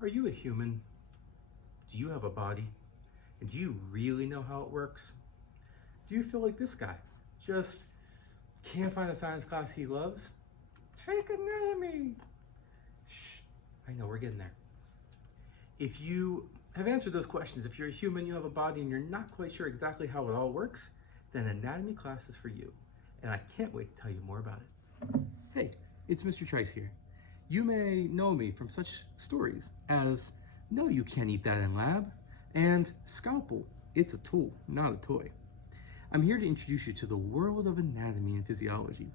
Are you a human? Do you have a body? And do you really know how it works? Do you feel like this guy? Just can't find a science class he loves? Take anatomy! Shh, I know, we're getting there. If you have answered those questions, if you're a human, you have a body, and you're not quite sure exactly how it all works, then anatomy class is for you. And I can't wait to tell you more about it. Hey, it's Mr. Trice here. You may know me from such stories as No, You Can't Eat That in Lab, and Scalpel, It's a Tool, Not a Toy. I'm here to introduce you to the world of anatomy and physiology,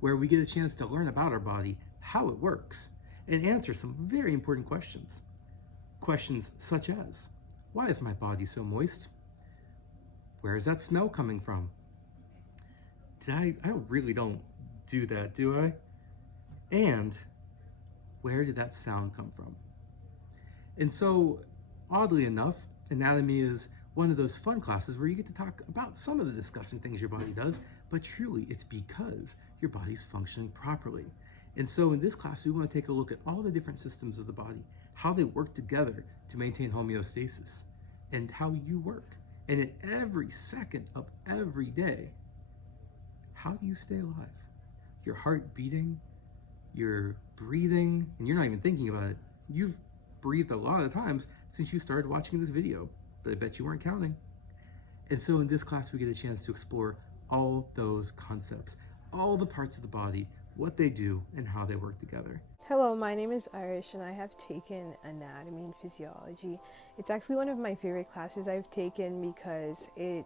where we get a chance to learn about our body, how it works, and answer some very important questions. Questions such as, why is my body so moist? Where is that smell coming from? I really don't do that, do I? And where did that sound come from? And so, oddly enough, anatomy is one of those fun classes where you get to talk about some of the disgusting things your body does, but truly it's because your body's functioning properly. And so in this class, we want to take a look at all the different systems of the body, how they work together to maintain homeostasis, and how you work. And in every second of every day, how do you stay alive? Your heart beating, you're breathing, and you're not even thinking about it. You've breathed a lot of times since you started watching this video, but I bet you weren't counting. And so in this class, we get a chance to explore all those concepts, all the parts of the body, what they do, and how they work together. Hello, my name is Irish and I have taken anatomy and physiology. It's actually one of my favorite classes I've taken because it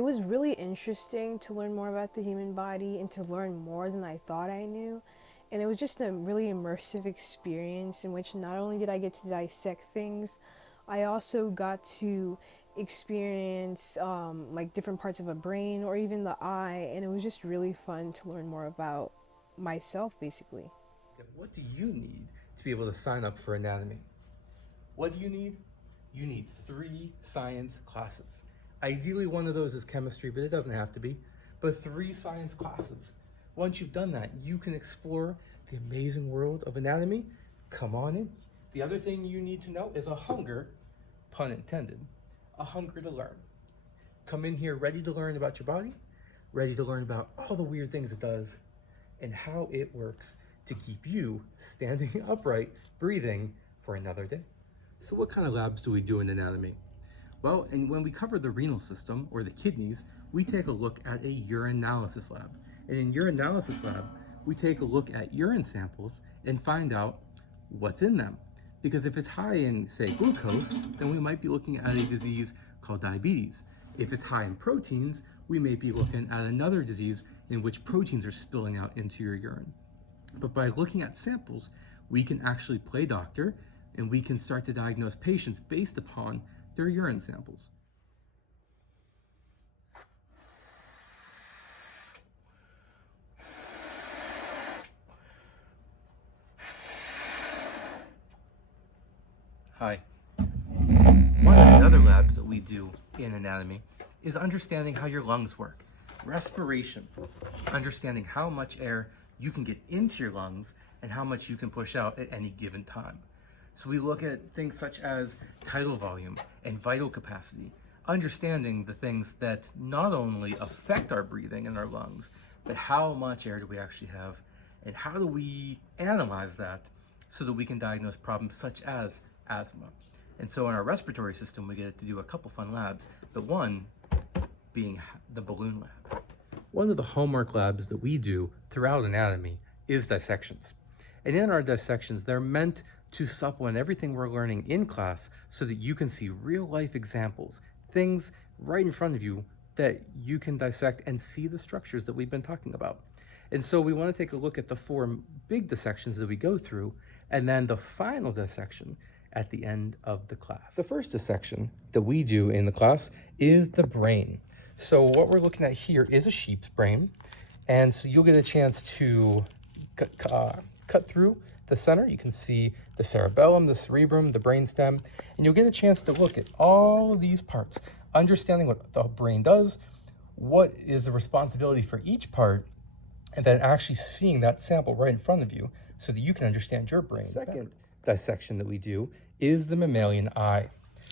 was really interesting to learn more about the human body and to learn more than I thought I knew. And it was just a really immersive experience in which not only did I get to dissect things, I also got to experience like different parts of a brain or even the eye, and it was just really fun to learn more about myself basically. What do you need to be able to sign up for anatomy? What do you need? You need 3 science classes. Ideally, one of those is chemistry, but it doesn't have to be. But 3 science classes. Once you've done that, you can explore the amazing world of anatomy. Come on in. The other thing you need to know is a hunger, pun intended, a hunger to learn. Come in here ready to learn about your body, ready to learn about all the weird things it does, and how it works to keep you standing upright, breathing for another day. So what kind of labs do we do in anatomy? Well, and when we cover the renal system or the kidneys, we take a look at a urinalysis lab. And in urinalysis lab, we take a look at urine samples and find out what's in them. Because if it's high in, say, glucose, then we might be looking at a disease called diabetes. If it's high in proteins, we may be looking at another disease in which proteins are spilling out into your urine. But by looking at samples, we can actually play doctor and we can start to diagnose patients based upon their urine samples. Hi. One of the other labs that we do in anatomy is understanding how your lungs work. Respiration, understanding how much air you can get into your lungs and how much you can push out at any given time. So we look at things such as tidal volume and vital capacity, understanding the things that not only affect our breathing in our lungs, but how much air do we actually have and how do we analyze that so that we can diagnose problems such as asthma. And so in our respiratory system, we get to do a couple fun labs, the one being the balloon lab. One of the hallmark labs that we do throughout anatomy is dissections. And in our dissections, they're meant to supplement everything we're learning in class so that you can see real life examples, things right in front of you that you can dissect and see the structures that we've been talking about. And so we want to take a look at the 4 big dissections that we go through, and then the final dissection at the end of the class. The first dissection that we do in the class is the brain. So what we're looking at here is a sheep's brain, and so you'll get a chance to cut through the center. You can see the cerebellum, the cerebrum, the brainstem, and you'll get a chance to look at all of these parts, understanding what the brain does, what is the responsibility for each part, and then actually seeing that sample right in front of you so that you can understand your brain. Second dissection that we do is the mammalian eye.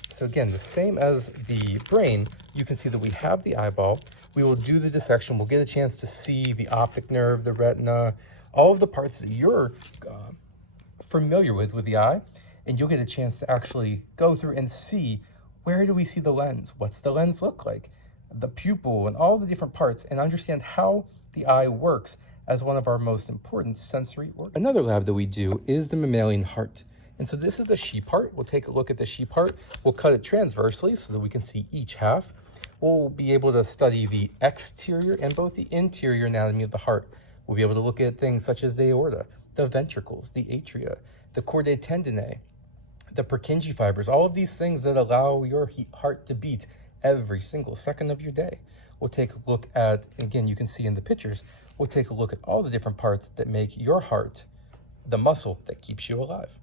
So again, the same as the brain, you can see that we have the eyeball. We will do the dissection. We'll get a chance to see the optic nerve, the retina, all of the parts that you're familiar with the eye, and you'll get a chance to actually go through and see, where do we see the lens? What's the lens look like? The pupil and all the different parts, and understand how the eye works as one of our most important sensory organs. Another lab that we do is the mammalian heart. And so this is the sheep heart. We'll take a look at the sheep heart. We'll cut it transversely so that we can see each half. We'll be able to study the exterior and both the interior anatomy of the heart. We'll be able to look at things such as the aorta, the ventricles, the atria, the chordae tendineae, the Purkinje fibers, all of these things that allow your heart to beat every single second of your day. We'll take a look at, again, you can see in the pictures, we'll take a look at all the different parts that make your heart the muscle that keeps you alive.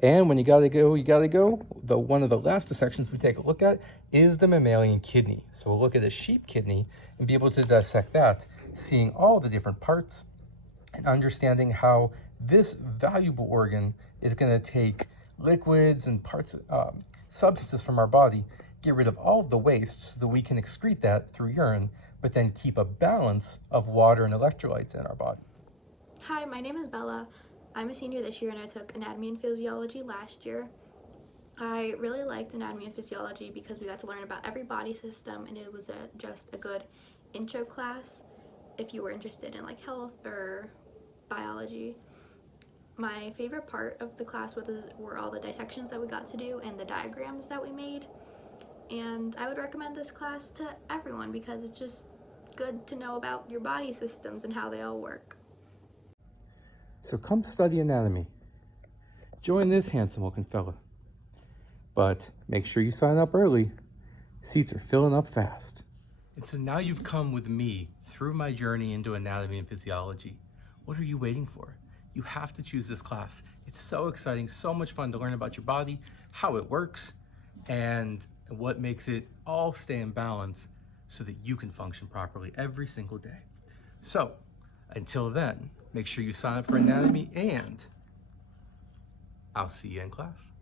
And when you gotta go, you gotta go. One of the last dissections we take a look at is the mammalian kidney. So we'll look at a sheep kidney and be able to dissect that, seeing all the different parts and understanding how this valuable organ is gonna take liquids and parts, substances from our body, get rid of all of the waste so that we can excrete that through urine, but then keep a balance of water and electrolytes in our body. Hi, my name is Bella. I'm a senior this year and I took anatomy and physiology last year. I really liked anatomy and physiology because we got to learn about every body system, and it was just a good intro class if you were interested in like health or biology. My favorite part of the class were all the dissections that we got to do and the diagrams that we made. And I would recommend this class to everyone because it's just good to know about your body systems and how they all work. So come study anatomy. Join this handsome looking fella. But make sure you sign up early. Seats are filling up fast. And so now you've come with me through my journey into anatomy and physiology. What are you waiting for? You have to choose this class. It's so exciting, so much fun to learn about your body, how it works, and what makes it all stay in balance so that you can function properly every single day. So until then, make sure you sign up for anatomy, and I'll see you in class.